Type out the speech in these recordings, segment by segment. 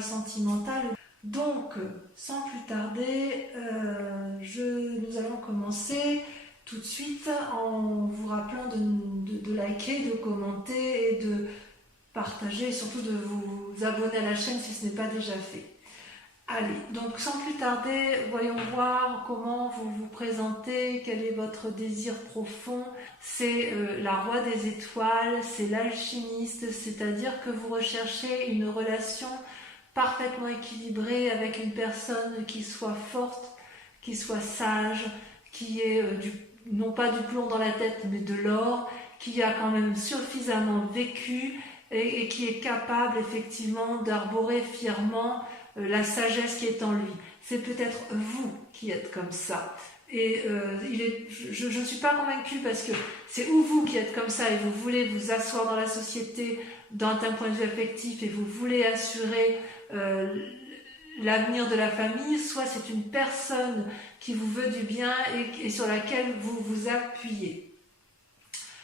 sentimental. Donc, sans plus tarder, nous allons commencer tout de suite en vous rappelant de liker, de commenter et de partager et surtout de vous abonner à la chaîne si ce n'est pas déjà fait. Allez, donc sans plus tarder, voyons voir comment vous vous présentez, quel est votre désir profond. C'est la roi des étoiles, c'est l'alchimiste, c'est-à-dire que vous recherchez une relation parfaitement équilibrée avec une personne qui soit forte, qui soit sage, qui ait non pas du plomb dans la tête, mais de l'or, qui a quand même suffisamment vécu et qui est capable effectivement d'arborer fièrement la sagesse qui est en lui. C'est peut-être vous qui êtes comme ça. Et je ne suis pas convaincue parce que c'est ou vous qui êtes comme ça et vous voulez vous asseoir dans la société d'un point de vue affectif et vous voulez assurer l'avenir de la famille, soit c'est une personne qui vous veut du bien et sur laquelle vous vous appuyez.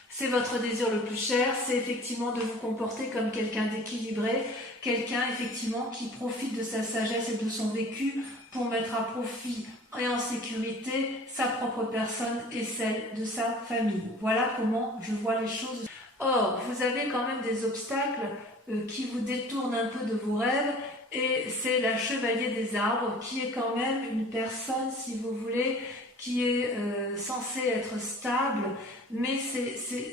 C'est votre désir le plus cher, c'est effectivement de vous comporter comme quelqu'un d'équilibré, quelqu'un effectivement qui profite de sa sagesse et de son vécu pour mettre à profit et en sécurité sa propre personne et celle de sa famille. Voilà comment je vois les choses. Or, vous avez quand même des obstacles qui vous détournent un peu de vos rêves et c'est la chevalier des arbres qui est quand même une personne, si vous voulez, qui est censée être stable, mais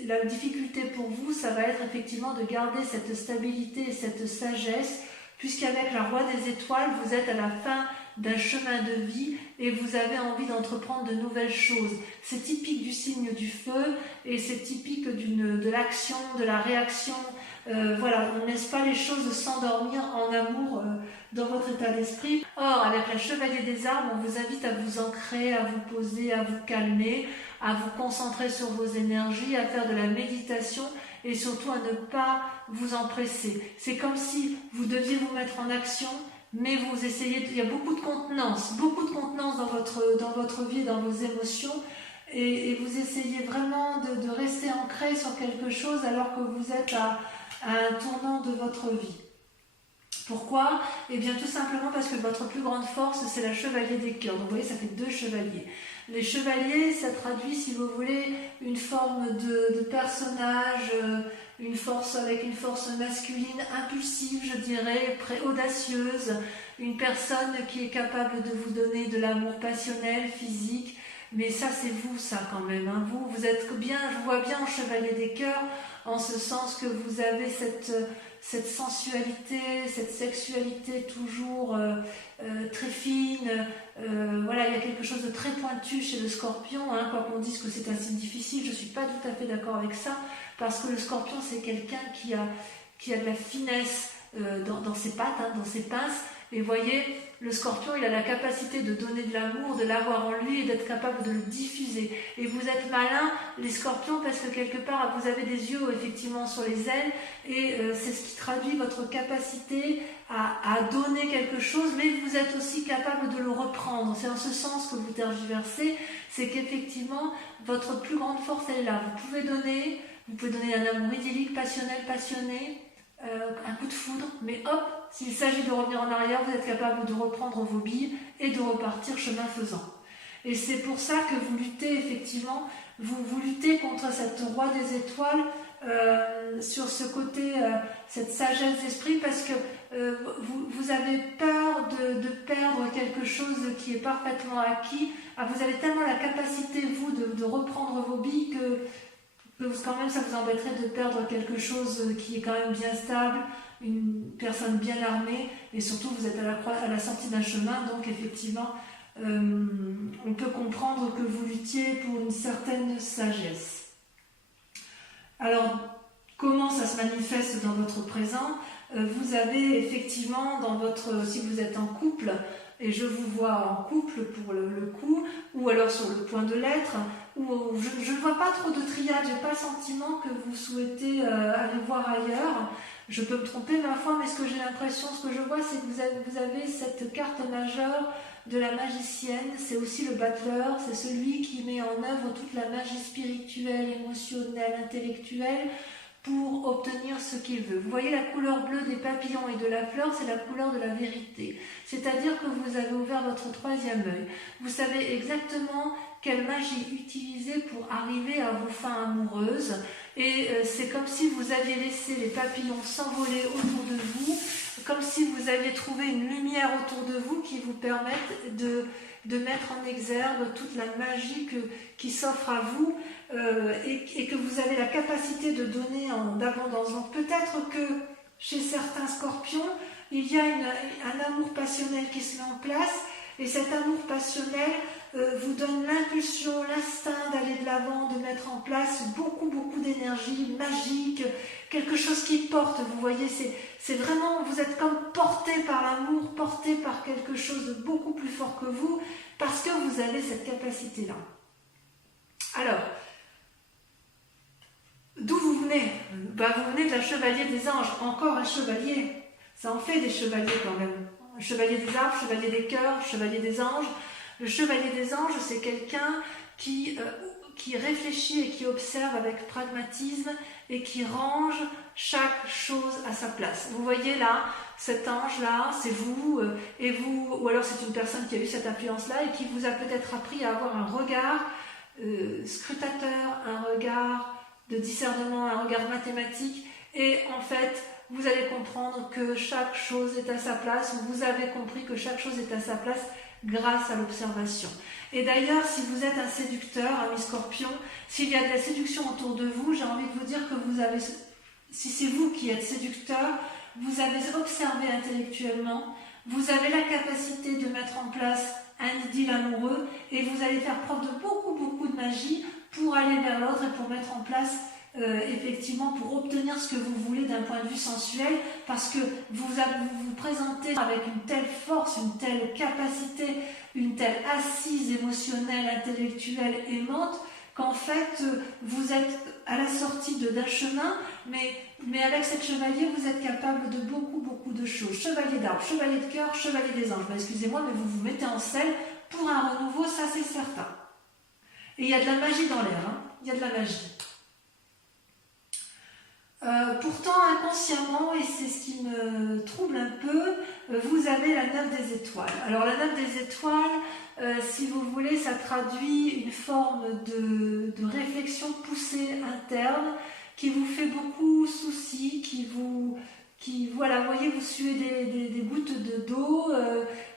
la difficulté pour vous, ça va être effectivement de garder cette stabilité et cette sagesse, puisqu'avec la roi des étoiles, vous êtes à la fin d'un chemin de vie et vous avez envie d'entreprendre de nouvelles choses. C'est typique du signe du feu et c'est typique de l'action, de la réaction. Voilà, on ne laisse pas les choses s'endormir en amour dans votre état d'esprit. Or, avec la chevalier des arbres, on vous invite à vous ancrer, à vous poser, à vous calmer, à vous concentrer sur vos énergies, à faire de la méditation et surtout à ne pas vous empresser. C'est comme si vous deviez vous mettre en action, mais vous essayez, il y a beaucoup de contenance dans votre vie, dans vos émotions, et vous essayez vraiment de rester ancré sur quelque chose alors que vous êtes à un tournant de votre vie. Pourquoi ? Eh bien tout simplement parce que votre plus grande force, c'est la chevalier des cœurs. Donc vous voyez, ça fait 2 chevaliers. Les chevaliers, ça traduit, si vous voulez, une forme de personnage, avec une force masculine impulsive, je dirais, audacieuse, une personne qui est capable de vous donner de l'amour passionnel, physique, mais ça c'est vous, ça quand même, hein. Vous êtes bien, je vous vois bien en chevalier des cœurs, en ce sens que vous avez cette sensualité, cette sexualité toujours très fine. Voilà, il y a quelque chose de très pointu chez le scorpion, hein, quoi qu'on dise que c'est un signe difficile, je ne suis pas tout à fait d'accord avec ça, parce que le scorpion c'est quelqu'un qui a de la finesse dans ses pattes, hein, dans ses pinces, et vous voyez, le scorpion il a la capacité de donner de l'amour, de l'avoir en lui et d'être capable de le diffuser. Et vous êtes malins, les scorpions, parce que quelque part vous avez des yeux effectivement sur les ailes et c'est ce qui traduit votre capacité à donner quelque chose, mais vous êtes aussi capable de le reprendre. C'est en ce sens que vous tergiversez, c'est qu'effectivement votre plus grande force elle est là. Vous pouvez donner un amour idyllique, passionnel, passionné, un coup de foudre, mais hop, s'il s'agit de revenir en arrière, vous êtes capable de reprendre vos billes et de repartir chemin faisant. Et c'est pour ça que vous luttez effectivement, vous luttez contre cette roi des étoiles sur ce côté, cette sagesse d'esprit, parce que vous avez peur de perdre quelque chose qui est parfaitement acquis. Vous avez tellement la capacité, vous, de reprendre vos billes que quand même ça vous embêterait de perdre quelque chose qui est quand même bien stable, une personne bien armée, et surtout vous êtes à la sortie d'un chemin, donc effectivement on peut comprendre que vous luttiez pour une certaine sagesse. Alors comment ça se manifeste dans votre présent ? Vous avez effectivement si vous êtes en couple, et je vous vois en couple pour le coup, ou alors sur le point de l'être, ou je ne vois pas trop de triade, j'ai pas le sentiment que vous souhaitez aller voir ailleurs. Je peux me tromper ma foi, mais ce que je vois, c'est que vous avez cette carte majeure de la magicienne, c'est aussi le battleur, c'est celui qui met en œuvre toute la magie spirituelle, émotionnelle, intellectuelle, pour obtenir ce qu'il veut. Vous voyez la couleur bleue des papillons et de la fleur, c'est la couleur de la vérité. C'est-à-dire que vous avez ouvert votre troisième œil. Vous savez exactement quelle magie utiliser pour arriver à vos fins amoureuses. Et c'est comme si vous aviez laissé les papillons s'envoler autour de vous, comme si vous aviez trouvé une lumière autour de vous qui vous permette de mettre en exergue toute la magie qui s'offre à vous et que vous avez la capacité de donner en abondance. Donc peut-être que chez certains scorpions, il y a un amour passionnel qui se met en place et cet amour passionnel vous donne l'impulsion, l'instinct d'aller de l'avant, de mettre en place beaucoup d'énergie magique, quelque chose qui porte, vous voyez, c'est vraiment, vous êtes comme porté par l'amour, porté par quelque chose de beaucoup plus fort que vous, parce que vous avez cette capacité-là. Alors, d'où vous venez? Vous venez de la chevalier des anges, encore un chevalier, ça en fait des chevaliers quand même. Un chevalier des arbres, chevalier des cœurs, chevalier des anges. Le chevalier des anges, c'est quelqu'un qui réfléchit et qui observe avec pragmatisme et qui range chaque chose à sa place. Vous voyez là, cet ange-là, c'est vous, ou alors c'est une personne qui a eu cette influence-là et qui vous a peut-être appris à avoir un regard scrutateur, un regard de discernement, un regard mathématique, et en fait, vous allez comprendre que chaque chose est à sa place, ou vous avez compris que chaque chose est à sa place grâce à l'observation. Et d'ailleurs, si vous êtes un séducteur, ami Scorpion, s'il y a de la séduction autour de vous, j'ai envie de vous dire que vous avez, si c'est vous qui êtes séducteur, vous avez observé intellectuellement, vous avez la capacité de mettre en place un idylle amoureux et vous allez faire preuve de beaucoup de magie pour aller vers l'autre et pour mettre en place effectivement pour obtenir ce que vous voulez d'un point de vue sensuel, parce que vous vous présentez avec une telle force, une telle capacité, une telle assise émotionnelle, intellectuelle, aimante, qu'en fait vous êtes à la sortie d'un chemin, mais avec cette chevalier vous êtes capable de beaucoup de choses. Chevalier d'arbre, chevalier de cœur, chevalier des anges. Excusez-moi, mais vous vous mettez en selle pour un renouveau, ça c'est certain. Et il y a de la magie dans l'air, hein. Il y a de la magie. Pourtant, inconsciemment, et c'est ce qui me trouble un peu, vous avez la 9 des étoiles. Alors la 9 des étoiles, si vous voulez, ça traduit une forme de réflexion poussée interne qui vous fait beaucoup souci, voilà, vous voyez, vous suez des gouttes d'eau,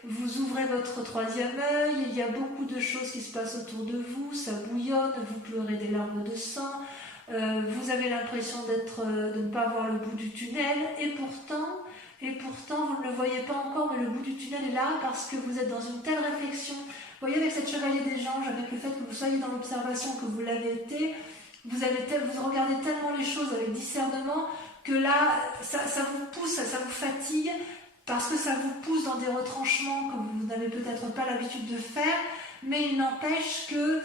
vous ouvrez votre troisième œil, il y a beaucoup de choses qui se passent autour de vous, ça bouillonne, vous pleurez des larmes de sang. Vous avez l'impression de ne pas voir le bout du tunnel et pourtant vous ne le voyez pas encore, mais le bout du tunnel est là parce que vous êtes dans une telle réflexion. Vous voyez, avec cette chevalier des anges, avec le fait que vous soyez dans l'observation, que vous l'avez été, vous regardez tellement les choses avec discernement que là ça vous pousse, ça vous fatigue parce que ça vous pousse dans des retranchements que vous n'avez peut-être pas l'habitude de faire, mais il n'empêche que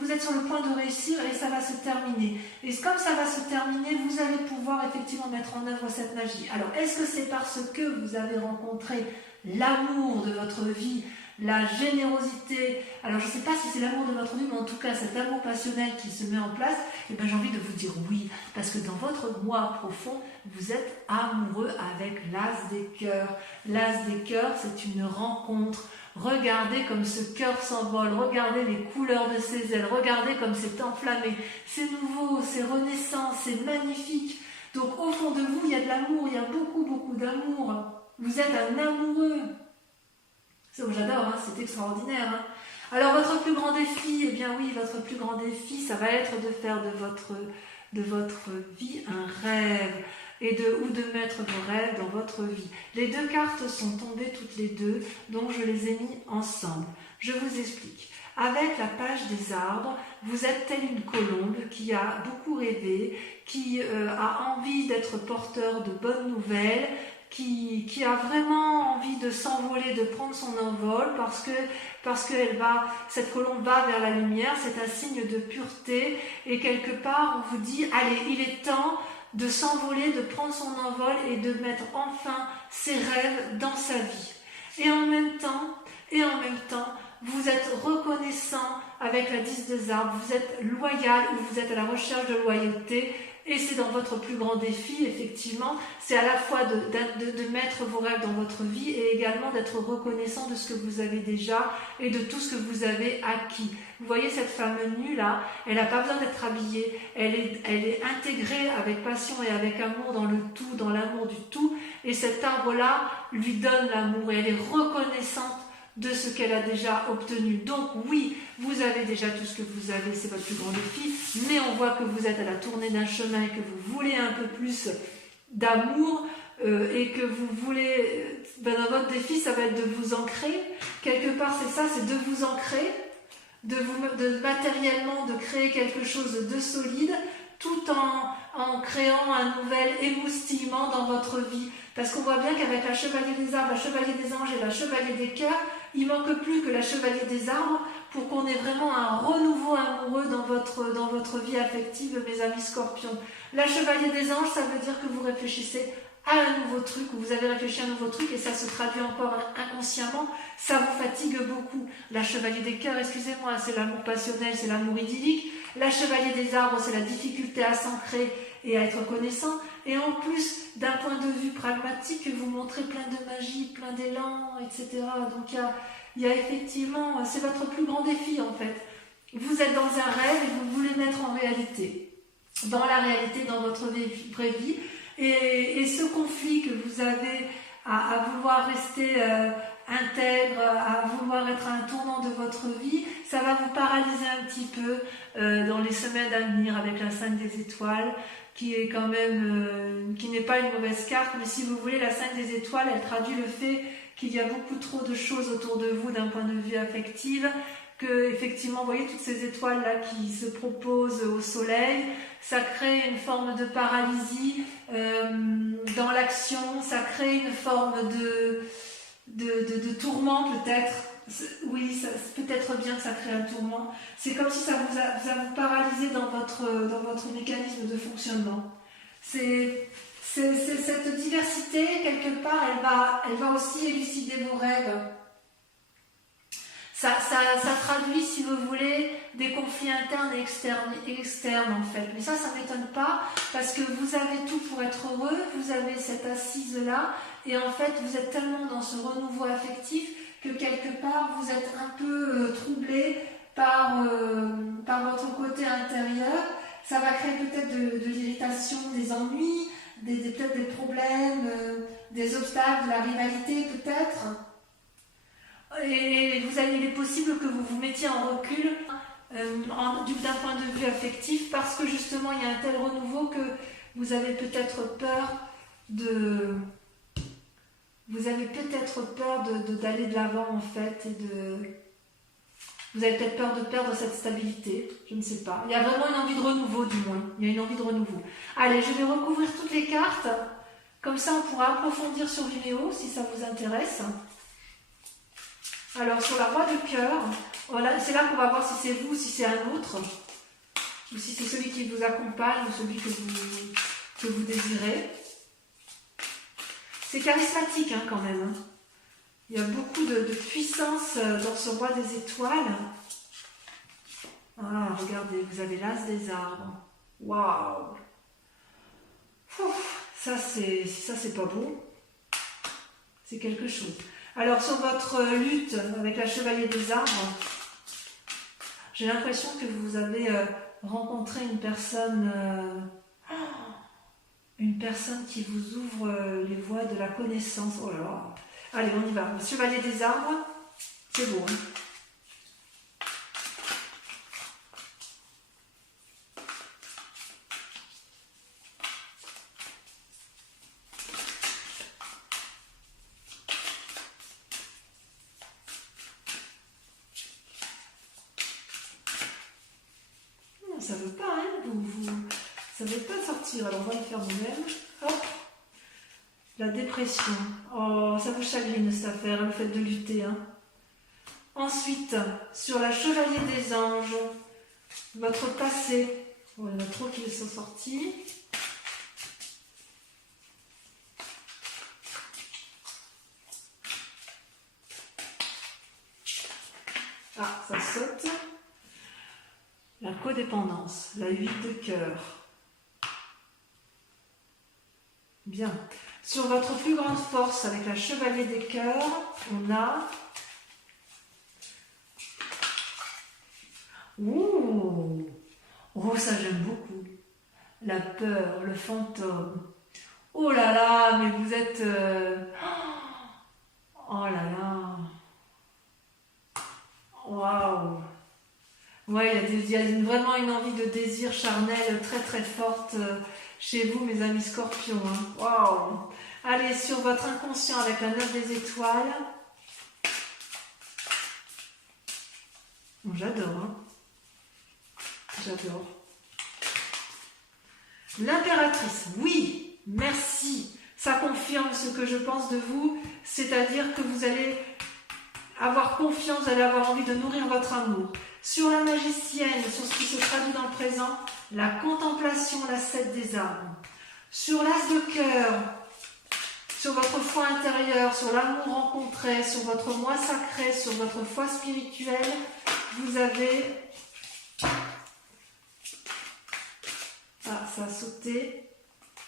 vous êtes sur le point de réussir et ça va se terminer. Et comme ça va se terminer, vous allez pouvoir effectivement mettre en œuvre cette magie. Alors, est-ce que c'est parce que vous avez rencontré l'amour de votre vie, la générosité? Alors, je ne sais pas si c'est l'amour de votre vie, mais en tout cas, cet amour passionnel qui se met en place, et bien, j'ai envie de vous dire oui, parce que dans votre moi profond, vous êtes amoureux avec l'as des cœurs. L'as des cœurs, c'est une rencontre. Regardez comme ce cœur s'envole, regardez les couleurs de ses ailes, regardez comme c'est enflammé, c'est nouveau, c'est renaissant, c'est magnifique. Donc au fond de vous, il y a de l'amour, il y a beaucoup d'amour. Vous êtes un amoureux. J'adore, hein, c'est extraordinaire. Hein. Alors votre plus grand défi, eh bien oui, votre plus grand défi, ça va être de faire de votre vie un rêve. Ou de mettre vos rêves dans votre vie. Les deux cartes sont tombées toutes les deux, donc je les ai mis ensemble. Je vous explique. Avec la page des arbres, vous êtes telle une colombe qui a beaucoup rêvé, qui a envie d'être porteur de bonnes nouvelles, qui a vraiment envie de s'envoler, de prendre son envol, parce que cette colombe va vers la lumière, c'est un signe de pureté, et quelque part on vous dit, allez, il est temps de s'envoler, de prendre son envol et de mettre enfin ses rêves dans sa vie. Et en même temps, vous êtes reconnaissant avec la 10 des arbres, vous êtes loyal ou vous êtes à la recherche de loyauté. Et c'est dans votre plus grand défi, effectivement, c'est à la fois de mettre vos rêves dans votre vie et également d'être reconnaissant de ce que vous avez déjà et de tout ce que vous avez acquis. Vous voyez cette femme nue là, elle n'a pas besoin d'être habillée, elle est intégrée avec passion et avec amour dans le tout, dans l'amour du tout, et cet arbre-là lui donne l'amour et elle est reconnaissante de ce qu'elle a déjà obtenu. Donc oui, vous avez déjà tout ce que vous avez, c'est votre plus grand défi, mais on voit que vous êtes à la tournée d'un chemin et que vous voulez un peu plus d'amour et que vous voulez, dans votre défi, ça va être de vous ancrer. Quelque part, c'est ça, c'est de vous ancrer, de matériellement, de créer quelque chose de solide, tout en créant un nouvel émoustillement dans votre vie. Parce qu'on voit bien qu'avec la chevalier des arbres, la chevalier des anges et la chevalier des cœurs, il ne manque plus que la chevalier des arbres pour qu'on ait vraiment un renouveau amoureux dans votre vie affective, mes amis scorpions. La chevalier des anges, ça veut dire que vous réfléchissez à un nouveau truc, ou vous avez réfléchi à un nouveau truc et ça se traduit encore inconsciemment, ça vous fatigue beaucoup. La chevalier des cœurs, excusez-moi, c'est l'amour passionnel, c'est l'amour idyllique. La chevalier des arbres, c'est la difficulté à s'ancrer et à être connaissant. Et en plus, d'un point de vue pragmatique, vous montrez plein de magie, plein d'élan, etc. Donc il y a effectivement, c'est votre plus grand défi en fait. Vous êtes dans un rêve et vous voulez mettre en réalité, dans la réalité, dans votre vraie vie. Et ce conflit que vous avez à vouloir rester intègre, à vouloir être à un tournant de votre vie, ça va vous paralyser un petit peu dans les semaines à venir avec la 5 des étoiles, qui est quand même, qui n'est pas une mauvaise carte, mais si vous voulez, la 5 des étoiles, elle traduit le fait qu'il y a beaucoup trop de choses autour de vous d'un point de vue affectif, que effectivement, vous voyez toutes ces étoiles là qui se proposent au soleil, ça crée une forme de paralysie dans l'action, ça crée une forme de tourment peut-être. Oui, peut-être bien que ça crée un tourment. C'est comme si ça vous paralysé dans votre mécanisme de fonctionnement. C'est cette diversité, quelque part, elle va aussi élucider vos rêves. Ça traduit, si vous voulez, des conflits internes et externes en fait. Mais ça ne m'étonne pas parce que vous avez tout pour être heureux, vous avez cette assise-là et en fait, vous êtes tellement dans ce renouveau affectif que quelque part, vous êtes un peu troublé par votre côté intérieur. Ça va créer peut-être de l'irritation, des ennuis, peut-être des problèmes, des obstacles, de la rivalité peut-être. Et il est possible que vous vous mettiez en recul d'un point de vue affectif parce que justement il y a un tel renouveau que vous avez peut-être peur d'aller de l'avant en fait vous avez peut-être peur de perdre cette stabilité, je ne sais pas. Il y a vraiment une envie de renouveau du moins, il y a une envie de renouveau. Allez, je vais recouvrir toutes les cartes, comme ça on pourra approfondir sur Vimeo si ça vous intéresse. Alors sur la roi de cœur, voilà, c'est là qu'on va voir si c'est vous ou si c'est un autre, ou si c'est celui qui vous accompagne ou celui que vous désirez. C'est charismatique hein, quand même. Il y a beaucoup de puissance dans ce roi des étoiles. Ah, regardez, vous avez l'as des arbres. Waouh! Ça c'est pas beau. C'est quelque chose. Alors sur votre lutte avec la chevalier des arbres, j'ai l'impression que vous avez rencontré une personne qui vous ouvre les voies de la connaissance. Oh là là. Allez, on y va. Le chevalier des arbres, c'est beau. Hein, ça veut pas, hein, ça veut pas sortir. Alors on va le faire nous-mêmes. Hop. La dépression. Oh, ça vous chagrine cette affaire, le fait de lutter. Hein. Ensuite, sur la chevalier des anges, votre passé. Oh, il y en a trop qui sont sortis. saute. La codépendance, la 8 de cœur. Bien. Sur votre plus grande force, avec la chevalier des cœurs, on a... Ouh! Oh, ça j'aime beaucoup. La peur, le fantôme. Oh là là, mais vous êtes... Oh là là. Waouh. Ouais, il y a vraiment une envie de désir charnel très très forte chez vous, mes amis scorpions. Hein. Waouh. Allez, sur votre inconscient avec la 9 des étoiles. Bon, j'adore. Hein. J'adore. L'impératrice, oui, merci. Ça confirme ce que je pense de vous, c'est-à-dire que vous allez avoir confiance, vous allez avoir envie de nourrir votre amour. Sur la magicienne, sur ce qui se traduit dans le présent, la contemplation, la 7 des armes. Sur l'as de cœur, sur votre foi intérieure, sur l'amour rencontré, sur votre moi sacré, sur votre foi spirituelle, vous avez... Ah, ça a sauté.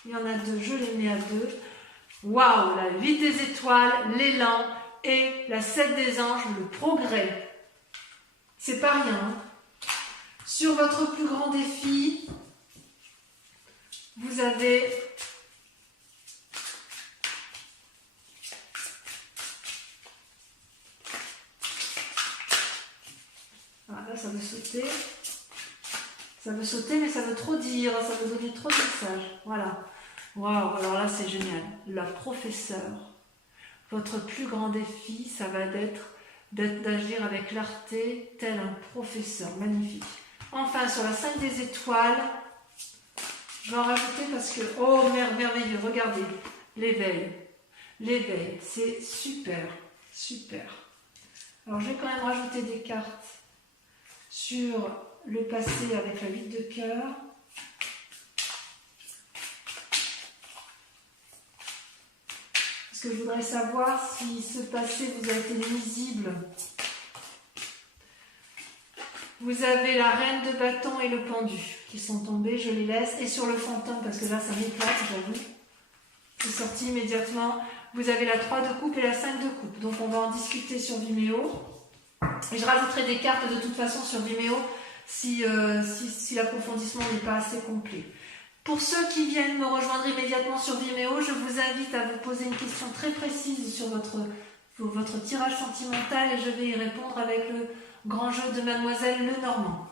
Il y en a 2, je les mets à 2. Waouh, la 8 des étoiles, l'élan et la 7 des anges, le progrès. C'est pas rien. Hein. Sur votre plus grand défi, vous avez ah, là, ça veut sauter. Ça veut sauter, mais ça veut trop dire, ça veut donner trop de messages. Voilà. Waouh, alors là, c'est génial. La professeure, votre plus grand défi, ça va être d'agir avec clarté, tel un professeur. Magnifique. Enfin, sur la 5 des étoiles, je vais en rajouter parce que, oh, merveilleux, regardez, l'éveil. L'éveil, c'est super, super. Alors, je vais quand même rajouter des cartes sur le passé avec la 8 de cœur. Parce que je voudrais savoir si ce passé vous a été nuisible. Vous avez la reine de bâton et le pendu qui sont tombés, je les laisse. Et sur le fantôme, parce que là ça m'éclate, j'avoue. C'est sorti immédiatement. Vous avez la 3 de coupe et la 5 de coupe. Donc on va en discuter sur Vimeo. Et je rajouterai des cartes de toute façon sur Vimeo si l'approfondissement n'est pas assez complet. Pour ceux qui viennent me rejoindre immédiatement sur Vimeo, je vous invite à vous poser une question très précise sur votre tirage sentimental et je vais y répondre avec le grand jeu de Mademoiselle Lenormand.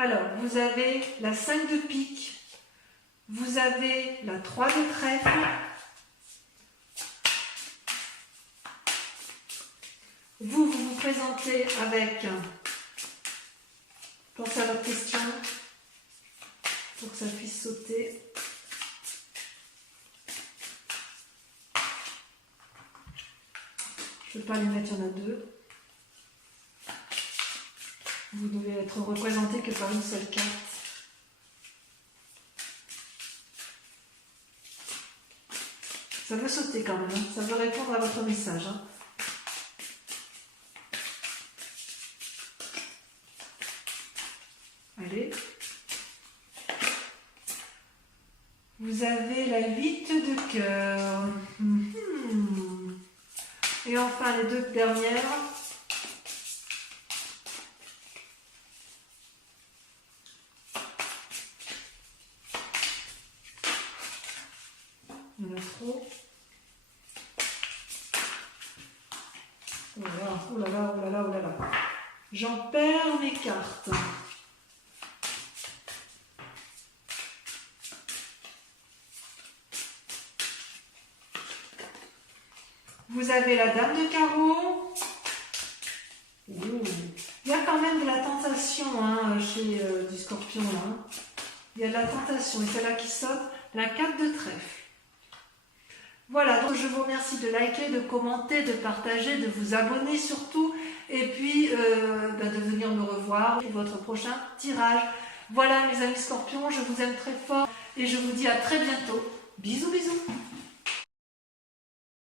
Alors, vous avez la 5 de pique, vous avez la 3 de trèfle, vous vous présentez avec, pensez à votre question, pour que ça puisse sauter. Je ne peux pas les mettre, il y en a 2. Vous devez être représenté que par une seule carte. Ça veut sauter quand même, hein. Ça veut répondre à votre message. Hein. Allez. Vous avez la 8 de cœur. Et enfin les 2 dernières. Il y en a trop. Oh là là, oh là là, oh là là, oh là là. J'en perds mes cartes. Vous avez la dame de carreau, de la tentation hein, chez du Scorpion. Hein. Il y a de la tentation et c'est là qui saute la 4 de trèfle. Voilà, donc je vous remercie de liker, de commenter, de partager, de vous abonner surtout, et puis de venir me revoir pour votre prochain tirage. Voilà mes amis Scorpions, je vous aime très fort et je vous dis à très bientôt. Bisous bisous.